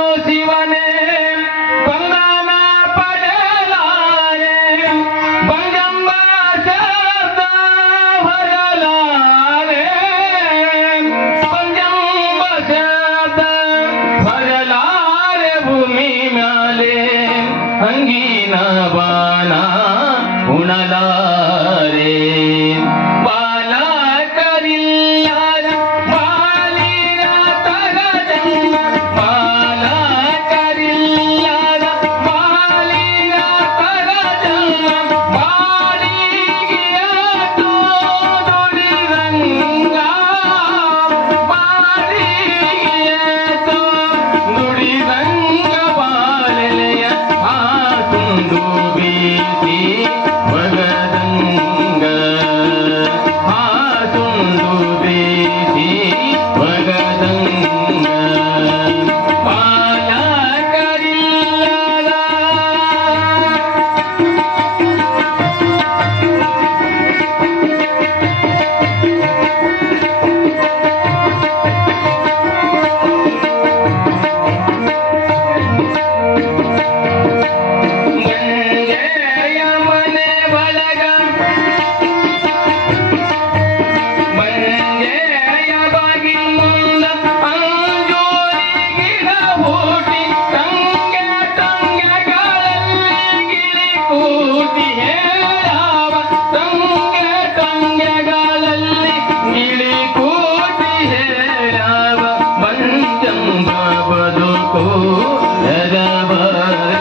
शिवने बंगाला पडला रे बंगंबा शरदा भरला रे बंगंबा शरदा भरला रे भूमी अंगीना बाना उणाला ജഗവരികേ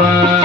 Baba.